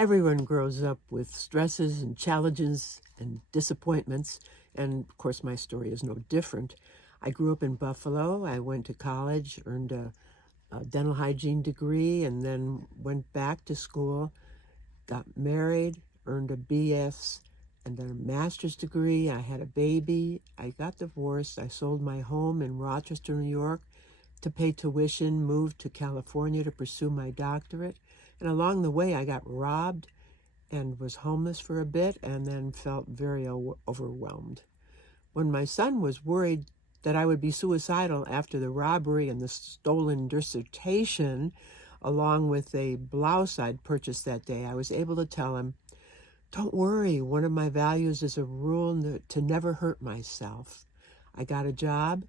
Everyone grows up with stresses and challenges and disappointments, and of course my story is no different. I grew up in Buffalo. I went to college, earned a dental hygiene degree, and then went back to school, got married, earned a BS, and then a master's degree. I had a baby. I got divorced. I sold my home in Rochester, New York to pay tuition, moved to California to pursue my doctorate. And along the way, I got robbed and was homeless for a bit and then felt very overwhelmed. When my son was worried that I would be suicidal after the robbery and the stolen dissertation, along with a blouse I'd purchased that day, I was able to tell him, "Don't worry, one of my values is a rule to never hurt myself." I got a job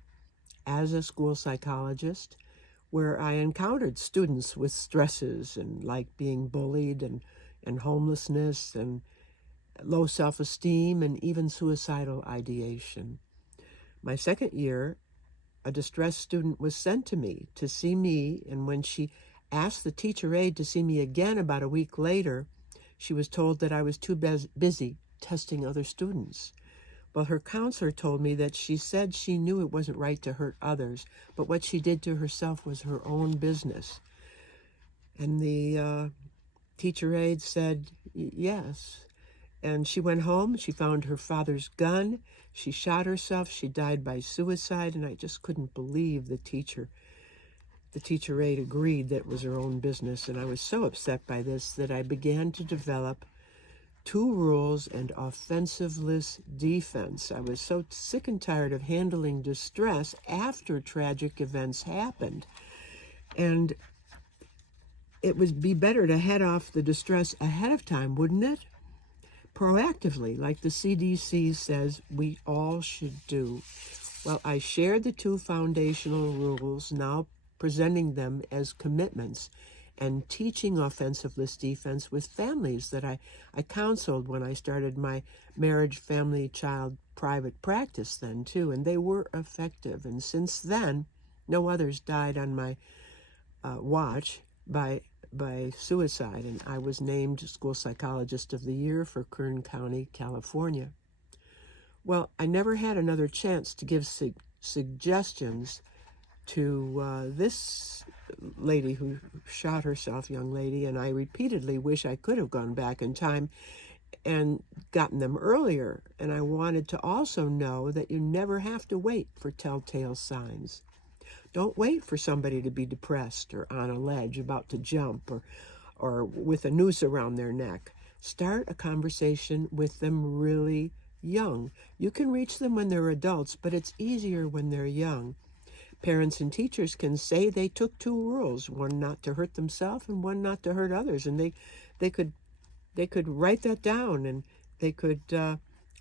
as a school psychologist where I encountered students with stresses and like being bullied and homelessness and low self-esteem and even suicidal ideation. My second year, a distressed student was sent to me to see me, and when she asked the teacher aide to see me again about a week later, she was told that I was too busy testing other students. Well, her counselor told me that she said she knew it wasn't right to hurt others, but what she did to herself was her own business. And the teacher aide said, yes. And she went home. She found her father's gun. She shot herself. She died by suicide. And I just couldn't believe the teacher aide agreed that it was her own business. And I was so upset by this that I began to develop 2 rules and offensiveless defense. I was so sick and tired of handling distress after tragic events happened. And it would be better to head off the distress ahead of time, wouldn't it? Proactively, like the CDC says we all should do. Well, I shared the 2 foundational rules, now presenting them as commitments, and teaching offensiveless defense with families that I counseled when I started my marriage, family, child, private practice then too, and they were effective. And since then, no others died on my watch by suicide, and I was named School Psychologist of the Year for Kern County, California. Well, I never had another chance to give suggestions to this lady who shot herself, young lady, and I repeatedly wish I could have gone back in time and gotten them earlier. And I wanted to also know that you never have to wait for telltale signs. Don't wait for somebody to be depressed or on a ledge about to jump or with a noose around their neck. Start a conversation with them really young. You can reach them when they're adults, but it's easier when they're young. Parents and teachers can say they took 2 rules, one not to hurt themselves and one not to hurt others, and they could write that down, and they could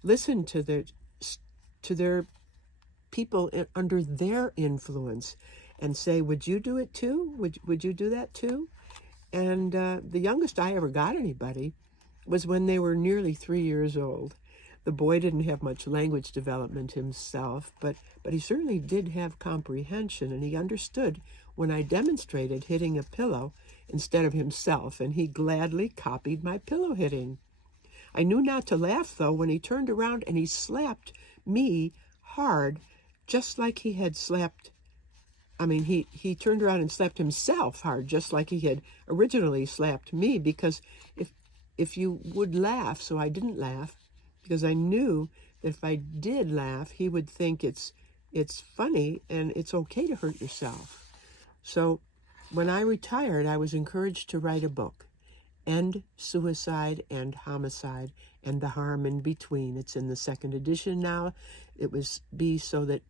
listen to their people under their influence and say, would you do it too? Would you do that too? And the youngest I ever got anybody was when they were nearly 3 years old. The boy didn't have much language development himself, but he certainly did have comprehension, and he understood when I demonstrated hitting a pillow instead of himself, and he gladly copied my pillow hitting. I knew not to laugh, though, when he turned around and he slapped me hard, just like he had slapped, he turned around and slapped himself hard, just like he had originally slapped me, because if you would laugh, so I didn't laugh, because I knew that if I did laugh, he would think it's funny and it's okay to hurt yourself. So when I retired, I was encouraged to write a book, End Suicide and Homicide and the Harm in Between. It's in the 2nd edition now. It was so that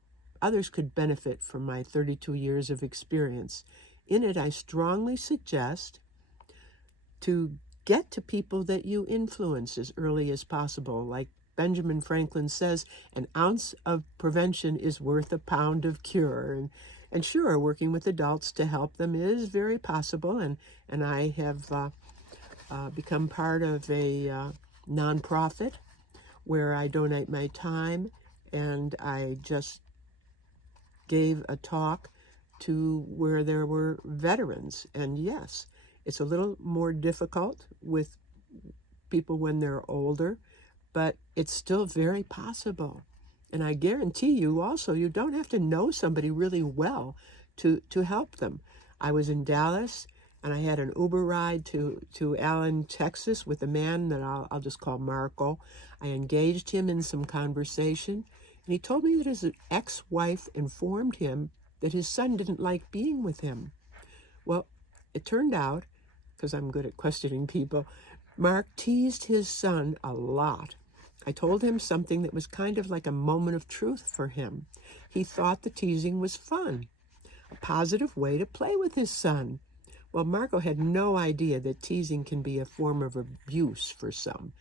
others could benefit from my 32 years of experience. In it, I strongly suggest to get to people that you influence as early as possible. Like Benjamin Franklin says, an ounce of prevention is worth a pound of cure. And sure, working with adults to help them is very possible. And I have become part of a nonprofit where I donate my time, and I just gave a talk to where there were veterans. And yes, it's a little more difficult with people when they're older, but it's still very possible. And I guarantee you also, you don't have to know somebody really well to help them. I was in Dallas, and I had an Uber ride to Allen, Texas, with a man that I'll just call Marco. I engaged him in some conversation, and he told me that his ex-wife informed him that his son didn't like being with him. Well, it turned out, because I'm good at questioning people, Mark teased his son a lot. I told him something that was kind of like a moment of truth for him. He thought the teasing was fun, a positive way to play with his son. Well, Marco had no idea that teasing can be a form of abuse for some.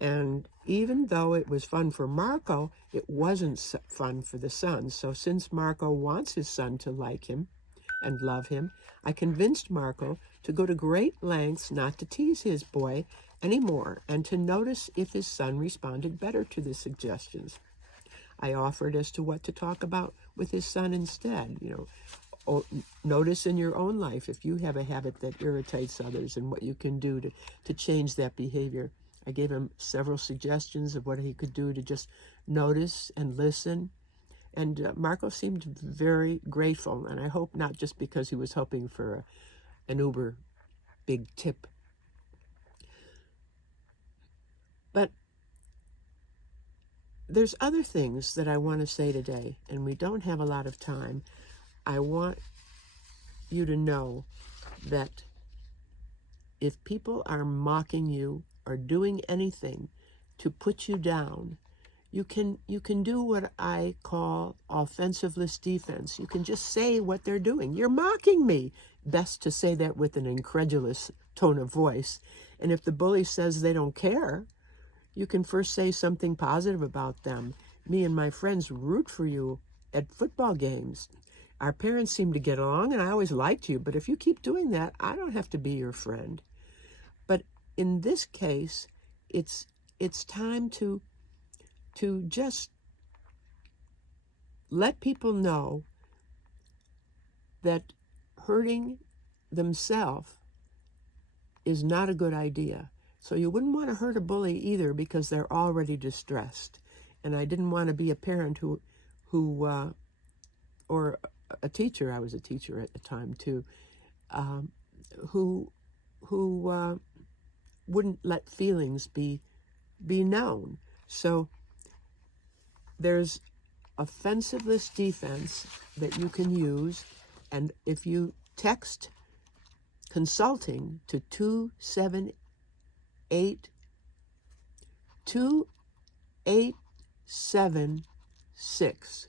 And even though it was fun for Marco, it wasn't fun for the son. So since Marco wants his son to like him and love him, I convinced Marco to go to great lengths not to tease his boy anymore and to notice if his son responded better to the suggestions. I offered as to what to talk about with his son instead. Notice in your own life if you have a habit that irritates others and what you can do to change that behavior. I gave him several suggestions of what he could do to just notice and listen. And Marco seemed very grateful, and I hope not just because he was hoping for an Uber big tip. But there's other things that I want to say today, and we don't have a lot of time. I want you to know that if people are mocking you or doing anything to put you down, you can do what I call offensiveless defense. You can just say what they're doing. You're mocking me. Best to say that with an incredulous tone of voice. And if the bully says they don't care, you can first say something positive about them. Me and my friends root for you at football games. Our parents seem to get along, and I always liked you, but if you keep doing that, I don't have to be your friend. But in this case, it's time to just let people know that hurting themselves is not a good idea. So you wouldn't want to hurt a bully either because they're already distressed. And I didn't want to be a parent who or a teacher, I was a teacher at the time too, who wouldn't let feelings be known. So there's offensiveless defense that you can use, and if you text consulting to 2876,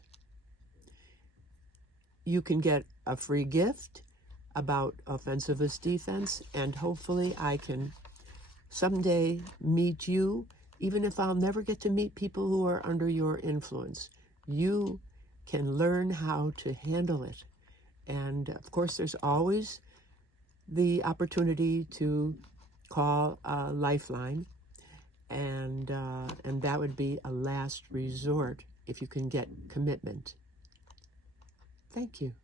you can get a free gift about offensiveless defense, and hopefully I can someday meet you, even if I'll never get to meet people who are under your influence. You can learn how to handle it. And of course, there's always the opportunity to call a lifeline, and that would be a last resort if you can get commitment. Thank you.